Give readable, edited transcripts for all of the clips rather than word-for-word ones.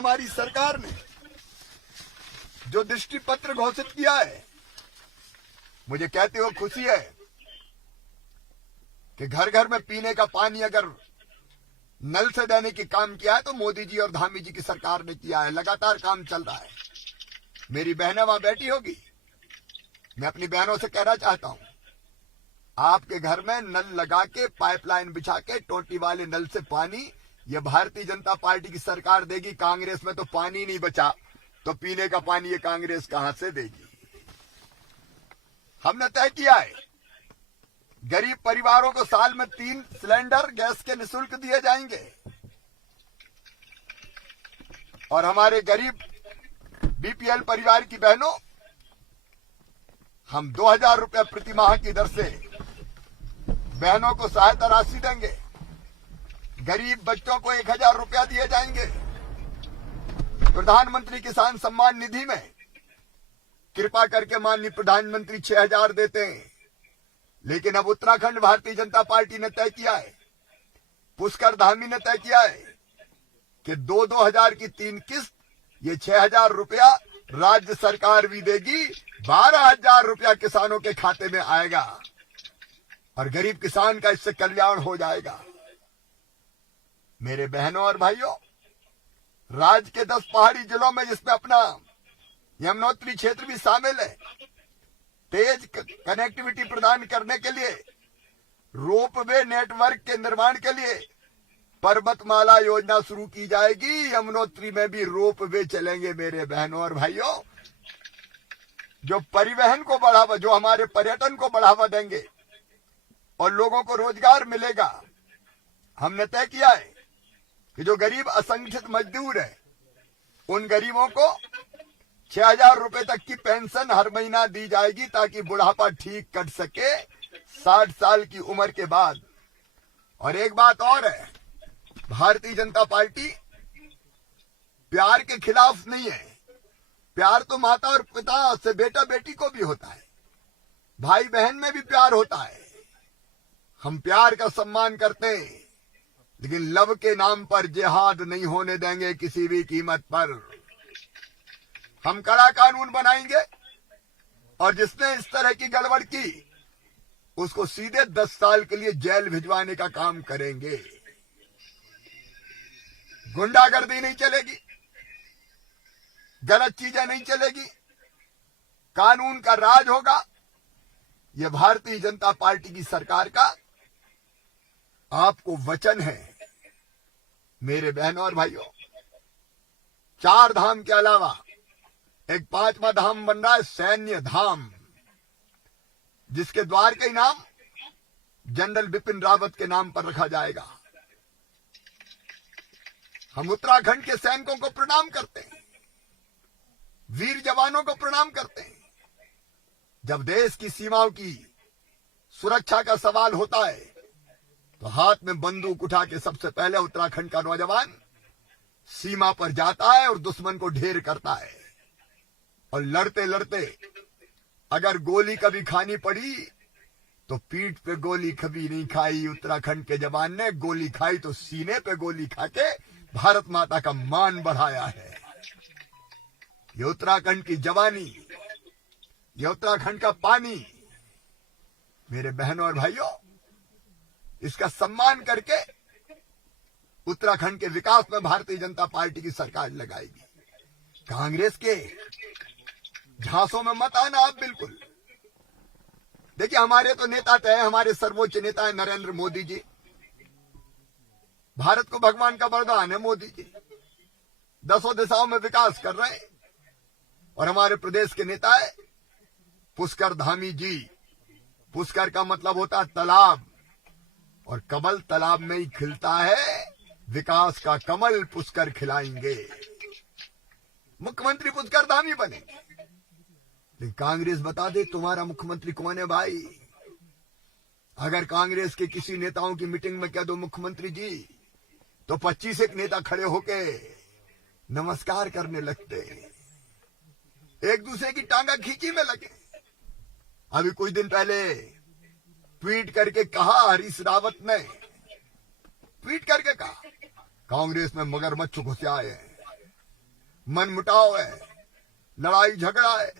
हमारी सरकार ने जो दृष्टि पत्र घोषित किया है, मुझे कहते हुए खुशी है कि घर घर में पीने का पानी अगर नल से देने की काम किया है तो मोदी जी और धामी जी की सरकार ने किया है। लगातार काम चल रहा है। मेरी बहनें वहां बैठी होगी, मैं अपनी बहनों से कहना चाहता हूं, आपके घर में नल लगा के पाइपलाइन बिछा के टोटी वाले नल से पानी ये भारतीय जनता पार्टी की सरकार देगी। कांग्रेस में तो पानी नहीं बचा, तो पीने का पानी ये कांग्रेस कहां से देगी। हमने तय किया है गरीब परिवारों को साल में 3 सिलेंडर गैस के निःशुल्क दिए जाएंगे और हमारे गरीब बीपीएल परिवार की बहनों, हम 2000 रुपए प्रति माह की दर से बहनों को सहायता राशि देंगे। गरीब बच्चों को 1000 रुपया दिए जाएंगे। प्रधानमंत्री किसान सम्मान निधि में कृपा करके माननीय प्रधानमंत्री 6000 देते हैं, लेकिन अब उत्तराखंड भारतीय जनता पार्टी ने तय किया है, पुष्कर धामी ने तय किया है कि 2-2000 की 3 किस्त, ये 6000 रुपया राज्य सरकार भी देगी। 12000 रुपया किसानों के खाते में आएगा और गरीब किसान का इससे कल्याण हो जाएगा। मेरे बहनों और भाइयों, राज्य के 10 पहाड़ी जिलों में, जिसमें अपना यमुनोत्री क्षेत्र भी शामिल है, तेज कनेक्टिविटी प्रदान करने के लिए, रोपवे नेटवर्क के निर्माण के लिए पर्वतमाला योजना शुरू की जाएगी। यमुनोत्री में भी रोपवे चलेंगे। मेरे बहनों और भाइयों, जो परिवहन को बढ़ावा, जो हमारे पर्यटन को बढ़ावा देंगे और लोगों को रोजगार मिलेगा। हमने तय किया है कि जो गरीब असंगठित मजदूर है, उन गरीबों को 6000 रुपए तक की पेंशन हर महीना दी जाएगी, ताकि बुढ़ापा ठीक कट सके 60 साल की उम्र के बाद। और एक बात और है, भारतीय जनता पार्टी प्यार के खिलाफ नहीं है। प्यार तो माता और पिता से बेटा बेटी को भी होता है, भाई बहन में भी प्यार होता है। हम प्यार का सम्मान करते हैं, लेकिन लव के नाम पर जिहाद नहीं होने देंगे किसी भी कीमत पर। हम कड़ा कानून बनाएंगे और जिसने इस तरह की गड़बड़ की उसको सीधे 10 साल के लिए जेल भिजवाने का काम करेंगे। गुंडागर्दी नहीं चलेगी, गलत चीजें नहीं चलेगी, कानून का राज होगा। यह भारतीय जनता पार्टी की सरकार का आपको वचन है। मेरे बहनों और भाइयों, 4 धाम के अलावा एक 5वां धाम बन रहा है, सैन्य धाम, जिसके द्वार का नाम जनरल बिपिन रावत के नाम पर रखा जाएगा। हम उत्तराखंड के सैनिकों को प्रणाम करते हैं, वीर जवानों को प्रणाम करते हैं। जब देश की सीमाओं की सुरक्षा का सवाल होता है तो हाथ में बंदूक उठा के सबसे पहले उत्तराखंड का नौजवान सीमा पर जाता है और दुश्मन को ढेर करता है। और लड़ते लड़ते अगर गोली कभी खानी पड़ी तो पीठ पे गोली कभी नहीं खाई। उत्तराखंड के जवान ने गोली खाई तो सीने पे गोली खा के भारत माता का मान बढ़ाया है। ये उत्तराखंड की जवानी, ये उत्तराखंड का पानी, मेरे बहनों और भाइयों, इसका सम्मान करके उत्तराखंड के विकास में भारतीय जनता पार्टी की सरकार लगाएगी। कांग्रेस के झांसों में मत आना आप बिल्कुल। देखिए, हमारे तो नेता तय, हमारे सर्वोच्च नेता है नरेंद्र मोदी जी। भारत को भगवान का वरदान है मोदी जी, 10 दिशाओं में विकास कर रहे हैं। और हमारे प्रदेश के नेता है पुष्कर धामी जी। पुष्कर का मतलब होता है तालाब, और कमल तालाब में ही खिलता है। विकास का कमल पुष्कर खिलाएंगे। मुख्यमंत्री पुष्कर धामी बनेंगे। लेकिन कांग्रेस बता दे तुम्हारा मुख्यमंत्री कौन है भाई। अगर कांग्रेस के किसी नेताओं की मीटिंग में कह दो मुख्यमंत्री जी, तो 25 एक नेता खड़े होके नमस्कार करने लगते, एक दूसरे की टांगा खींची में लगे। अभी कुछ दिन पहले ट्वीट करके कहा, हरीश रावत ने ट्वीट करके कहा, कांग्रेस में मगरमच्छ घुस आए हैं। मनमुटाव है, लड़ाई झगड़ा है।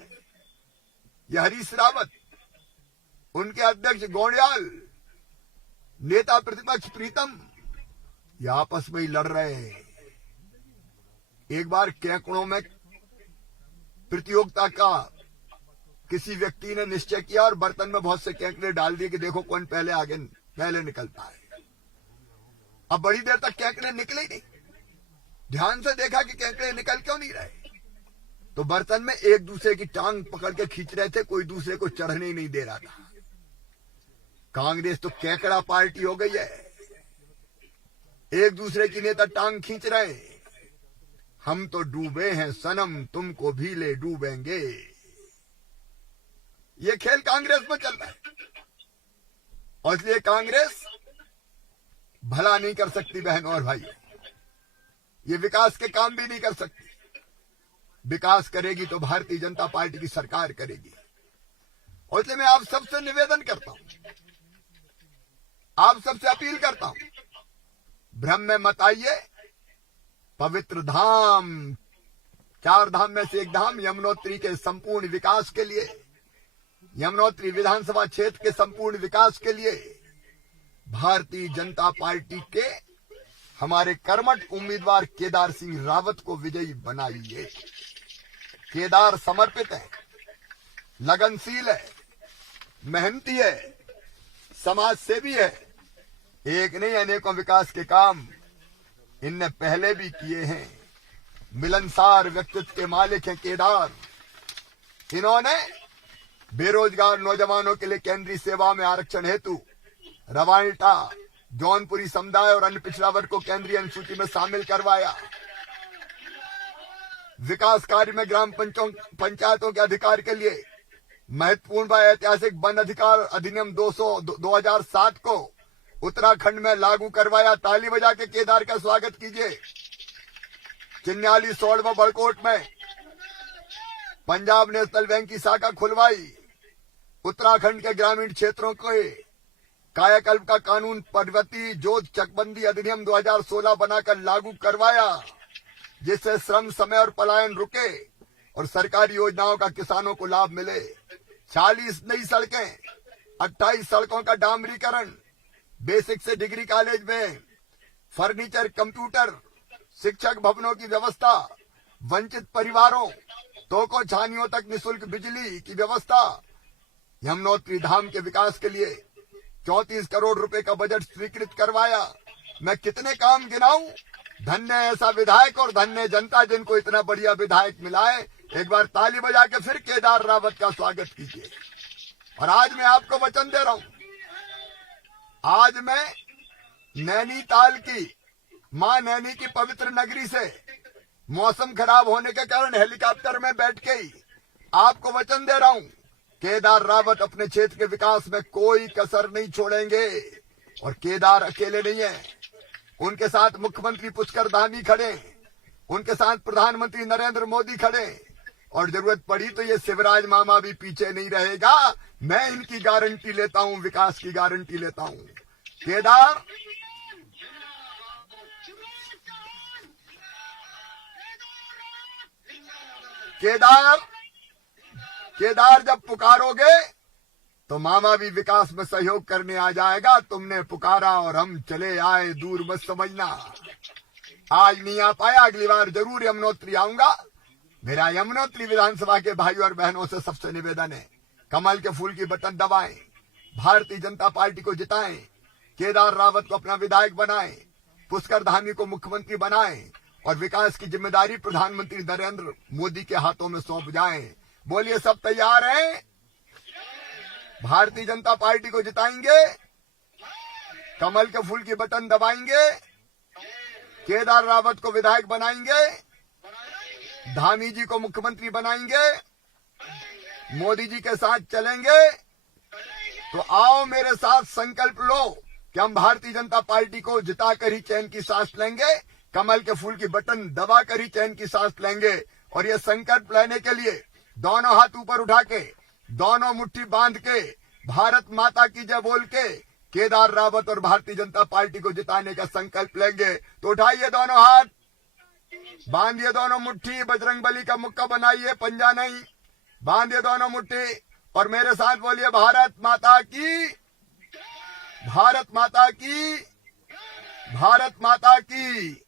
यह हरीश रावत, उनके अध्यक्ष गोंडियाल, नेता प्रतिपक्ष प्रीतम, ये आपस में ही लड़ रहे हैं। एक बार केकड़ों में प्रतियोगिता का किसी व्यक्ति ने निश्चय किया और बर्तन में बहुत से केकड़े डाल दिए कि देखो कौन पहले निकलता है। अब बड़ी देर तक केकड़े निकले ही नहीं। ध्यान से देखा कि केकड़े निकल क्यों नहीं रहे, तो बर्तन में एक दूसरे की टांग पकड़ के खींच रहे थे, कोई दूसरे को चढ़ने ही नहीं दे रहा था। कांग्रेस तो केकड़ा पार्टी हो गई है, एक दूसरे की नेता टांग खींच रहे हैं। हम तो डूबे हैं सनम, तुमको भी ले डूबेंगे। ये खेल कांग्रेस में चल रहा है और इसलिए कांग्रेस भला नहीं कर सकती बहनों और भाइयों। ये विकास के काम भी नहीं कर सकती। विकास करेगी तो भारतीय जनता पार्टी की सरकार करेगी। और इसलिए मैं आप सबसे निवेदन करता हूं, आप सबसे अपील करता हूं, भ्रम में मत आइए। पवित्र धाम, 4 धाम में से एक धाम यमुनोत्री के संपूर्ण विकास के लिए, यमुनोत्री विधानसभा क्षेत्र के संपूर्ण विकास के लिए भारतीय जनता पार्टी के हमारे कर्मठ उम्मीदवार केदार सिंह रावत को विजयी बनाइए। केदार समर्पित है, लगनशील है, मेहनती है, समाज सेवी है। एक नहीं अनेकों विकास के काम इनने पहले भी किए हैं। मिलनसार व्यक्तित्व के मालिक हैं केदार। इन्होंने बेरोजगार नौजवानों के लिए केंद्रीय सेवा में आरक्षण हेतु रवाल्टा, जौनपुरी समुदाय और अन्य पिछड़ा वर्ग को केंद्रीय अनुसूची में शामिल करवाया। विकास कार्य में ग्राम पंचायतों के अधिकार के लिए महत्वपूर्ण व ऐतिहासिक वन अधिकार अधिनियम 2007 को उत्तराखंड में लागू करवाया। ताली बजा के केदार का स्वागत कीजिए। चिन्याली, सोड़ व बड़कोट में पंजाब नेशनल बैंक की शाखा खुलवाई। उत्तराखंड के ग्रामीण क्षेत्रों के कायाकल्प का कानून पर्वतीय जोत चकबंदी अधिनियम 2016 बनाकर लागू करवाया, जिससे श्रम, समय और पलायन रुके और सरकारी योजनाओं का किसानों को लाभ मिले। 40 नई सड़कें, 28 सड़कों का डामरीकरण, बेसिक से डिग्री कॉलेज में फर्नीचर, कंप्यूटर, शिक्षक भवनों की व्यवस्था, वंचित परिवारों, तोको छानियों तक निःशुल्क बिजली की व्यवस्था। यमुनोत्री धाम के विकास के लिए 34 करोड़ रुपए का बजट स्वीकृत करवाया। मैं कितने काम गिनाऊं। धन्य ऐसा विधायक और धन्य जनता जिनको इतना बढ़िया विधायक मिला है। एक बार ताली बजा के फिर केदार रावत का स्वागत कीजिए। और आज मैं आपको वचन दे रहा हूं, आज मैं नैनीताल की मां नैनी की पवित्र नगरी से मौसम खराब होने के कारण हेलीकॉप्टर में बैठ के ही आपको वचन दे रहा हूं, केदार रावत अपने क्षेत्र के विकास में कोई कसर नहीं छोड़ेंगे। और केदार अकेले नहीं है, उनके साथ मुख्यमंत्री पुष्कर धामी खड़े, उनके साथ प्रधानमंत्री नरेंद्र मोदी खड़े, और जरूरत पड़ी तो ये शिवराज मामा भी पीछे नहीं रहेगा। मैं इनकी गारंटी लेता हूं, विकास की गारंटी लेता हूं। केदार जब पुकारोगे तो मामा भी विकास में सहयोग करने आ जाएगा। तुमने पुकारा और हम चले आए, दूर मत समझना। आज नहीं आ पाया, अगली बार जरूर यमुनोत्री आऊंगा। मेरा यमुनोत्री विधानसभा के भाइयों और बहनों से सबसे निवेदन है, कमल के फूल की बटन दबाएं, भारतीय जनता पार्टी को जिताएं, केदार रावत को अपना विधायक बनाएं, पुष्कर धामी को मुख्यमंत्री बनाएं और विकास की जिम्मेदारी प्रधानमंत्री नरेंद्र मोदी के हाथों में सौंप जाएं। बोलिए, सब तैयार हैं? भारतीय जनता पार्टी को जिताएंगे, कमल के फूल की बटन दबाएंगे, केदार रावत को विधायक बनाएंगे, धामी जी को मुख्यमंत्री बनाएंगे, मोदी जी के साथ चलेंगे। तो आओ मेरे साथ संकल्प लो कि हम भारतीय जनता पार्टी को जिताकर ही चैन की सांस लेंगे, कमल के फूल की बटन दबाकर ही चैन की सांस लेंगे। और ये संकल्प लेने के लिए दोनों हाथ ऊपर उठा के, दोनों मुट्ठी बांध के, भारत माता की जय बोल के केदार रावत और भारतीय जनता पार्टी को जिताने का संकल्प लेंगे। तो उठाइए दोनों हाथ, बांधिए दोनों मुट्ठी, बजरंग बली का मुक्का बनाइए, पंजा नहीं, बांधिए दोनों मुट्ठी और मेरे साथ बोलिए भारत माता की, भारत माता की, भारत माता की।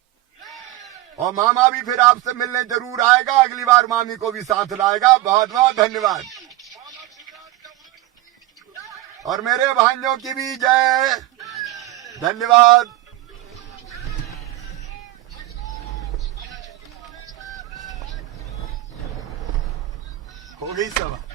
और मामा भी फिर आपसे मिलने जरूर आएगा, अगली बार मामी को भी साथ लाएगा। बहुत बहुत धन्यवाद। और मेरे भाइयों की भी जय, धन्यवाद। हो गई सभा।